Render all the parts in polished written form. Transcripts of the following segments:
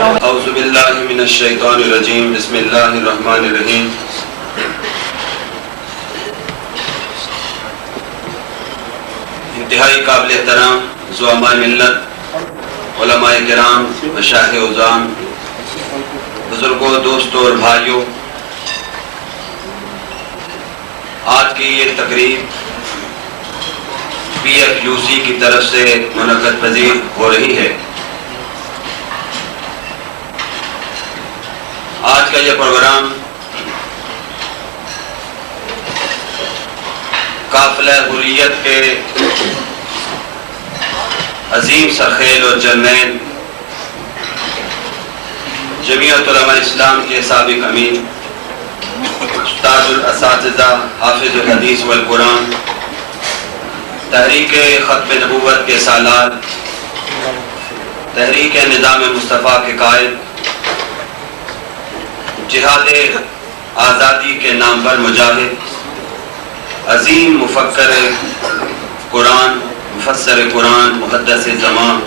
औज़ु बिल्लाहि मिनश शैतानिर रजीम बिस्मिल्लाहिर रहमानिर रहीम। इंतहाई काबिल एहतराम ज़ुअमाए मिल्लत, उलमाए किराम, मशाइख़ उज़्ज़ाम, बुज़ुर्गों, दोस्तों और भाइयों, आज की ये तकरीब PFUC की तरफ से मुनक़्क़द पज़ीर हो रही है। आज का यह प्रोग्राम काफ़िला हुर्रियत के अजीम सरखेल और जर्नैल जमीयत उलमा इस्लाम के साबिक़ अमीर उस्तादुल असातिज़ा हाफ़िज़ुल हदीस वल कुरान, तहरीक ख़त्म नबूवत के सालार, तहरीक निज़ाम मुस्तफ़ा के कायद, जिहाद आज़ादी के नाम पर मुजाहिद, अजीम मुफक्कर कुरान, मुफस्सर कुरान, मुहद्दिस ज़मान,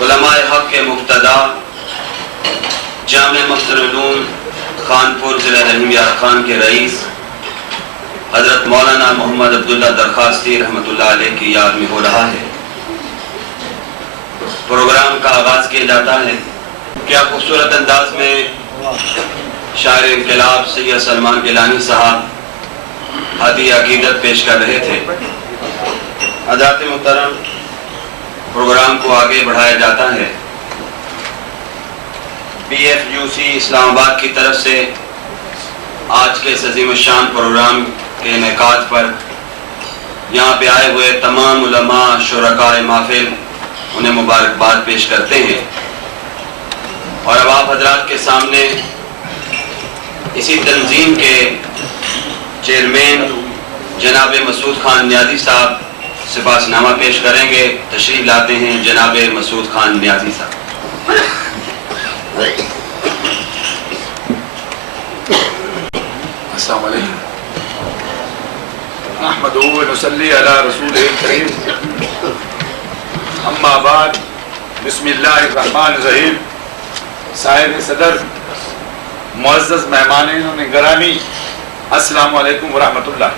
उलमाए हक़ के मुक़्तदा, जामे मस्जिद उलूम खानपुर ज़िला रहीम यार खान के रईस हज़रत मौलाना मोहम्मद अब्दुल्ला दरखास्ती रहमतुल्लाह अलैह की याद में हो रहा है। प्रोग्राम का आगाज़ किया जाता है। क्या खूबसूरत अंदाज में शायर इनकलाब सैयद सलमान गिलानी साहब हादी अकीदत पेश कर रहे थे। हज़रात मुहतरम, प्रोग्राम को आगे बढ़ाया जाता है। PFUC इस्लामाबाद की तरफ से आज के इस अज़ीम शान प्रोग्राम के इनेकाद पर यहाँ पे आए हुए तमाम उलमा, शुरकाए महफिल, उन्हें मुबारकबाद पेश करते हैं। और अब आप हजरात के सामने इसी तंजीम के चेयरमैन जनाब मसूद खान नियाज़ी साहब सिफारिशनामा पेश करेंगे। तशरीफ लाते हैं जनाब मसूद खान नियाज़ी साहब। अस्सलाम वालेकुम। अहमदुहु व नुसल्ली अला रसूलिल करीम। अम्मा बाद, बिस्मिल्लाहिर रहमानिर रहीम। साहिब सदर, मुअज़्ज़ज़ मेहमानीन गिरामी, अस्सलाम वालेकुम व रहमतुल्लाह।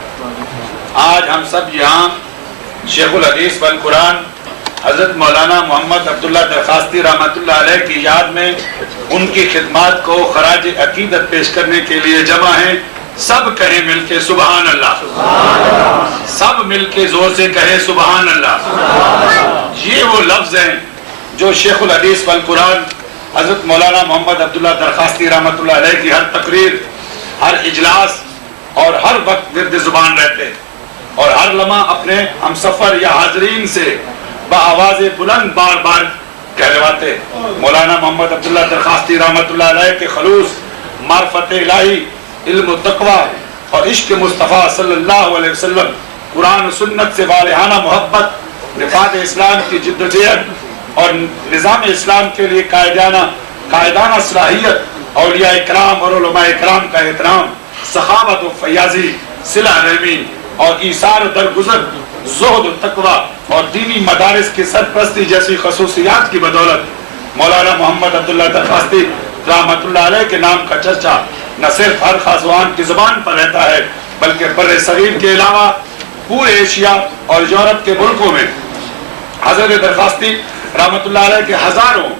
आज हम सब यहाँ शेखुल हदीस वल कुरान हज़रत मौलाना मोहम्मद अब्दुल्ला दरखास्ती रहमतुल्लाह अलैह की याद में उनकी खिदमत को खराज अकीदत पेश करने के लिए जमा हैं। सब कहें मिलके सुबहान अल्लाह। सब मिलके जोर से कहे सुबहान अल्लाह। ये वो लफ्ज हैं जो शेखुल हदीस वल कुरान हज़रत मौलाना मोहम्मद अब्दुल्ला दरखास्ती रहमतुल्लाह अलैह की हर तकरीर, हर इजलास और हर वक्त विर्द ज़ुबान रहते और हर लम्हा अपने हमसफर या हाजरीन से बआवाज़ बुलंद बार बार कहलवाते। मौलाना मोहम्मद अब्दुल्ला दरखास्ती रहमतुल्लाह अलैह के खलूस, मार्फत इलाही, इल्म तक़वा और इश्क मुस्तफ़ा सल्लल्लाहु अलैहि वसल्लम, कुरान और सुन्नत से वालिहाना मोहब्बत, रिफ़ात इस्लाम की जिद्दोजहद और निज़ाम इस्लाम के लिए कायदाना सलाहियत, औलिया इकराम और उलमा इकराम का एहतराम, सखावत और फयाज़ी, सिला रहमी और ईसार दरगुज़र, ज़ुहद तक़वा और दीनी मदारिस की सरपरस्ती जैसी खसूसियात की बदौलत मौलाना मोहम्मद अब्दुल्ला दरखास्ती रहमतुल्लाह अलैह के नाम का चर्चा न सिर्फ हर खासवान की ज़ुबान पर रहता है, बल्कि बर्रे सगीर के अलावा पूरे एशिया और यूरोप के मुल्कों में हज़रत दरखास्ती रहमतुल्लाह अलैह के हज़ारों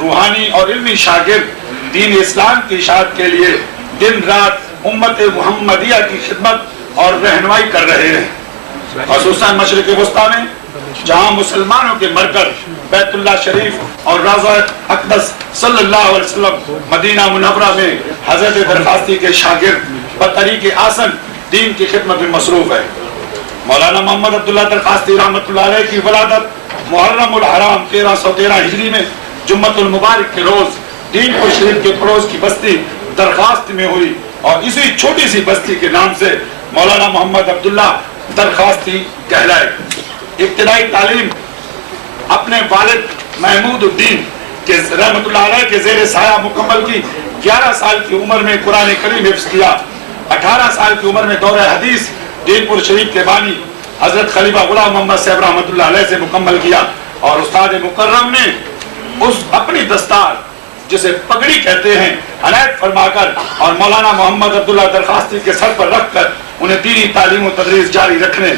रूहानी और इल्मी शागिर्द दीन इस्लाम की इशाअत के लिए दिन रात उम्मत मुहम्मदिया की खिदमत और रहनुमाई कर रहे हैं। ख़ुसूसन मशरिक़ वस्ता में, जहाँ मुसलमानों के मरकज़ बैतुल्लाह शरीफ और रज़ा अक़दस सल्लल्लाहु अलैहि वसल्लम मदीना मुनव्वरा में हज़रत दरखास्ती के शागिर्द बतरीक़े आसन दीन की खिदमत में मसरूफ़ है। मौलाना मोहम्मद अब्दुल्ला दरखास्ती रहमतुल्लाह अलैह की वलादत मुहर्रमुल हराम 1313 हिजरी में जुम्मतुल मुबारक के रोज़ दीनपुर शरीफ के पड़ोस की बस्ती दरखास्त में हुई और इसी छोटी सी बस्ती के नाम से मौलाना मोहम्मद अब्दुल्ला दरखास्ती कहलाए। इब्तिदाई तालीम अपने वालिद महमूद उद्दीन के रहमतुल्लाह अलैह के ज़ेर साया मुकम्मल की। 11 साल की उम्र में कुरान करीम हिफ्ज़ किया। 18 साल की उम्र में दौरे हदीस दीनपुर शरीफ के बानी हजरत खलीफा गुलाम मोहम्मद साहब रहमतुल्लाह अलैह से मुकम्मल किया और उस्ताद मुकर्रम ने उस अपनी दस्तार जिसे पगड़ी कहते हैं अनायत फरमाकर और मौलाना मोहम्मद अब्दुल्ला दरखास्ती के सर पर रखकर उन्हें दीनी तालीम और तदरीस जारी रखने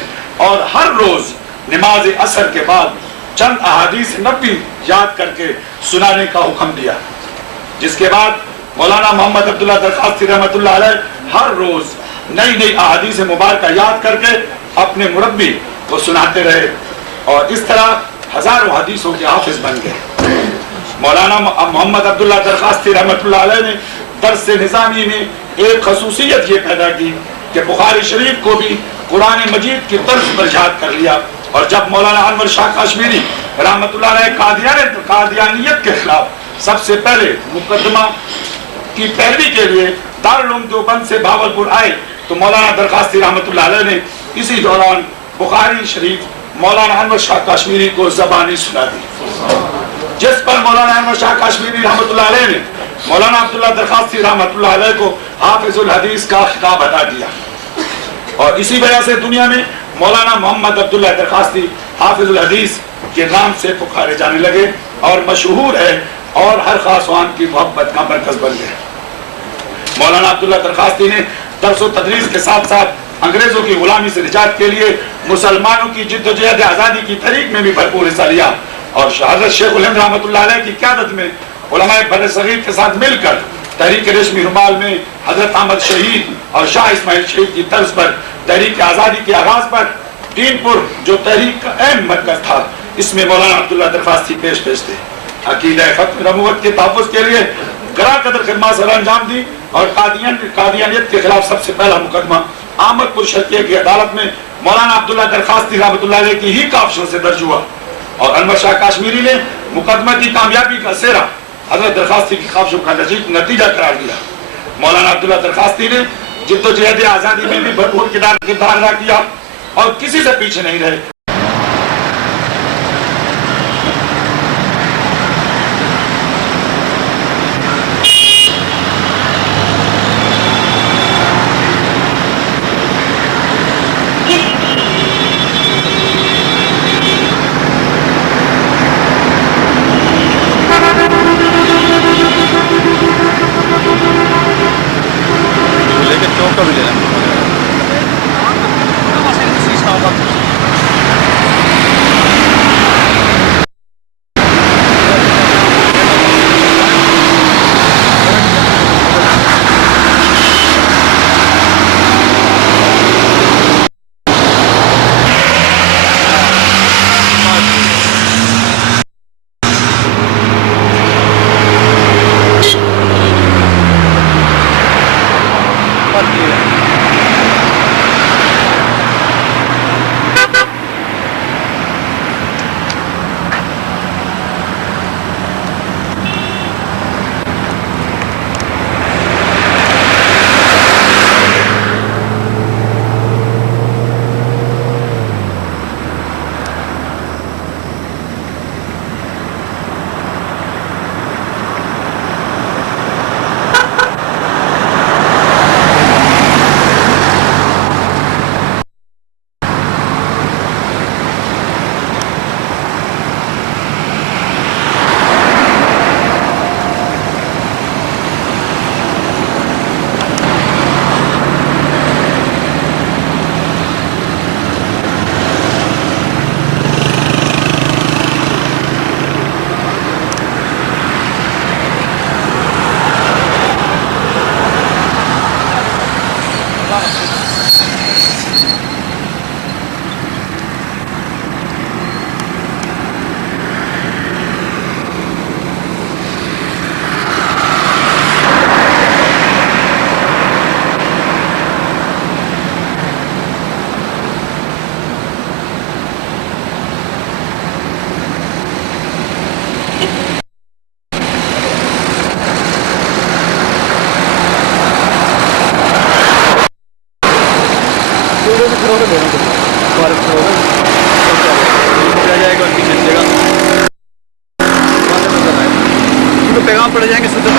और हर रोज नमाज असर के बाद चंद अहादीस नबी याद करके सुनाने का हुक्म दिया, जिसके बाद मौलाना मोहम्मद अब्दुल्ला दरखास्ती रहमतुल्लाह अलैह हर रोज नई नई अहादीस मुबारक याद करके अपने मुरब्बी को सुनाते रहे और इस तरह हजारों हदीसों के हाफिज बन गए। मौलाना मोहम्मद अब्दुल्ला दरखास्ती रहमतुल्लाह अलैह ने दर्स निज़ामी में एक खसूसियत ये पैदा की कि बुखारी शरीफ को भी कुरान मजीद की तर्ज पर याद कर लिया। और जब मौलाना अनवर शाह काश्मीरी रहमतुल्लाह अलैह कादियानियत के खिलाफ सबसे पहले मुकदमा की पैरवी के लिए दारुल उलूम देवबंद से भावलपुर आए तो मौलाना दरखास्ती रहमतुल्लाह अलैह ने इसी दौरान बुखारी शरीफ मौलाना अनवर शाह काश्मीरी को ज़बानी सुना दी, जिस पर मौलाना अनवर शाह काश्मीरी रहमतुल्लाह अलैह ने मौलाना अब्दुल्ला दरखास्ती रहमतुल्लाह अलैह को हाफिजुल हदीस का खिताब अता किया। और इसी वजह से दुनिया में मौलाना मोहम्मद अब्दुल्ला दरखास्ती हाफिजुल हदीस के नाम से पुकारे जाने लगे और मशहूर है और हर खासवान की मोहब्बत का मरकज बन गए। मौलाना अब्दुल्ला दरखास्ती ने दर्स व तदरीस के साथ साथ अंग्रेजों की गुलामी से निजात के लिए मुसलमानों की जिद्दोजहद आज़ादी की तहरीक में भी भरपूर हिस्सा लिया और हज़रत शेख उल हिंद रहमतुल्लाह अलैह की क़यादत में उलमाए बरे सगीर के साथ मिलकर तहरीक रेशमी रुमाल में हजरत अहमद शहीद और शाह इस्माइल शहीद की तर्ज पर तहरीक आज़ादी के आगाज पर दीनपुर जो तहरीक का अहम मरकज था, इसमें मौलाना अब्दुल्ला दरखास्ती पेश थे। अकीदा खत्म नबूवत के तहफ़्फ़ुज़ के लिए गरा कदर खिदमत सर अंजाम दी और कादियानियत के खिलाफ सबसे पहला मुकदमा अहमदपुर शर्किया की अदालत में मौलाना अब्दुल्ला दरखास्ती रहमतुल्लाह अलैह की ही काफिशों से दर्ज हुआ और अनवर शाह काश्मीरी ने मुकदमा की कामयाबी का सेहरा हजरत दरखास्ती की काफिशों का नतीजा करार दिया। मौलाना अब्दुल्ला दरखास्ती ने जिद्दोजहद आज़ादी में भी भरपूर किरदार अदा किया और किसी से पीछे नहीं रहे। पैगाम पड़ जाएंगे सुधर।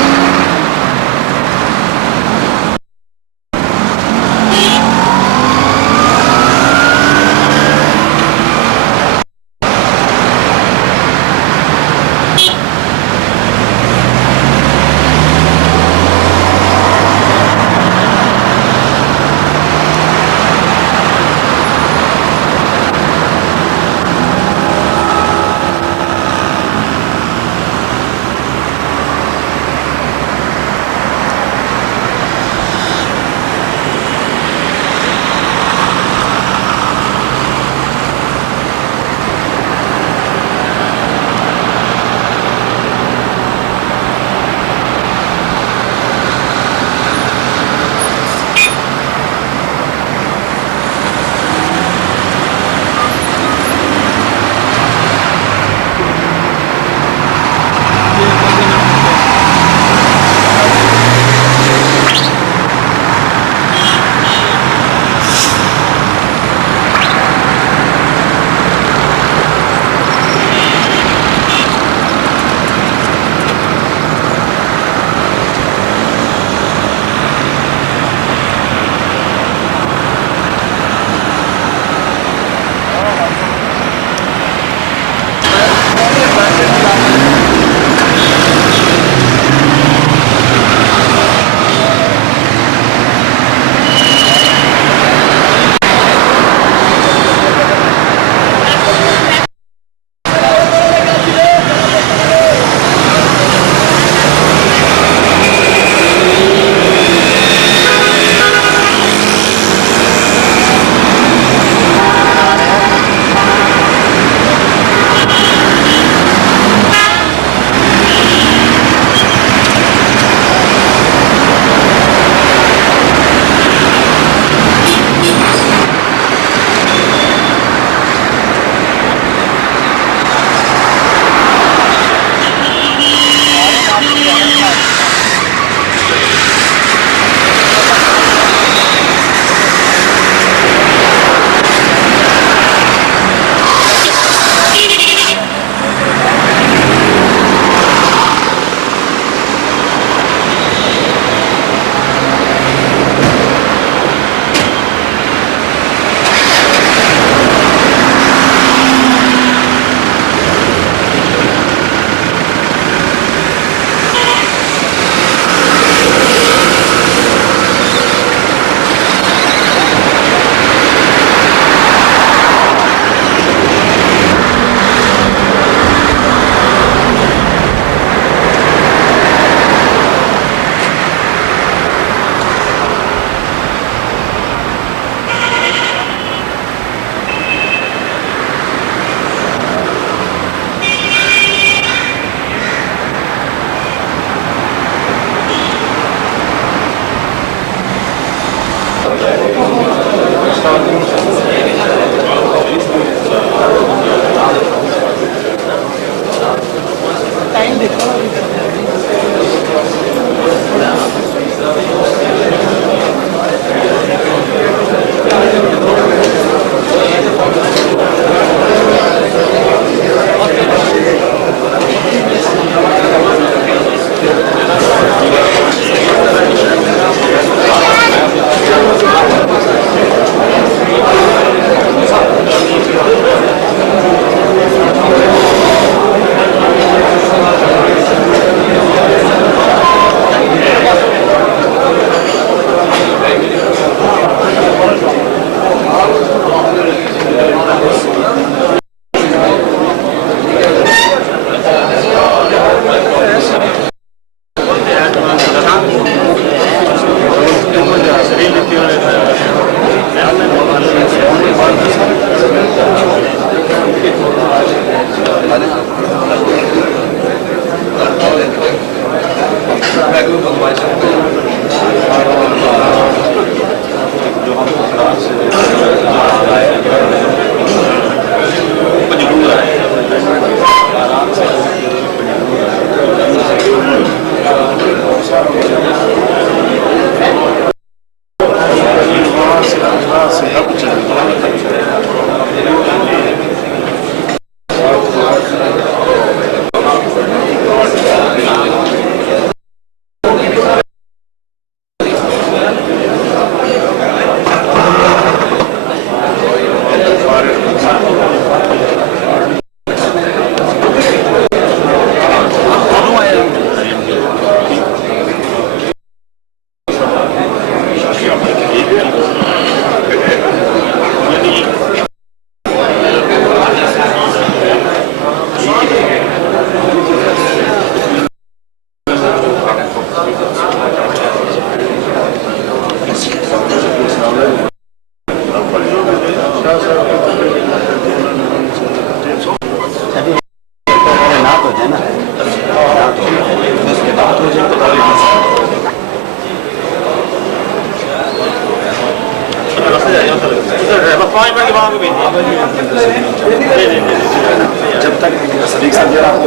जब तक सदीक साहब जरा आपको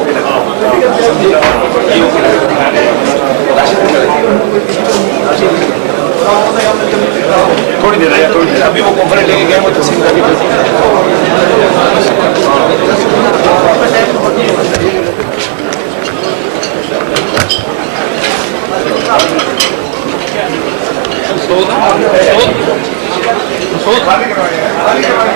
थोड़ी देर है, थोड़ी देर अभी वो कॉन्फ्रेंस लेके गए, वो तस्वीर करके खाली करवाए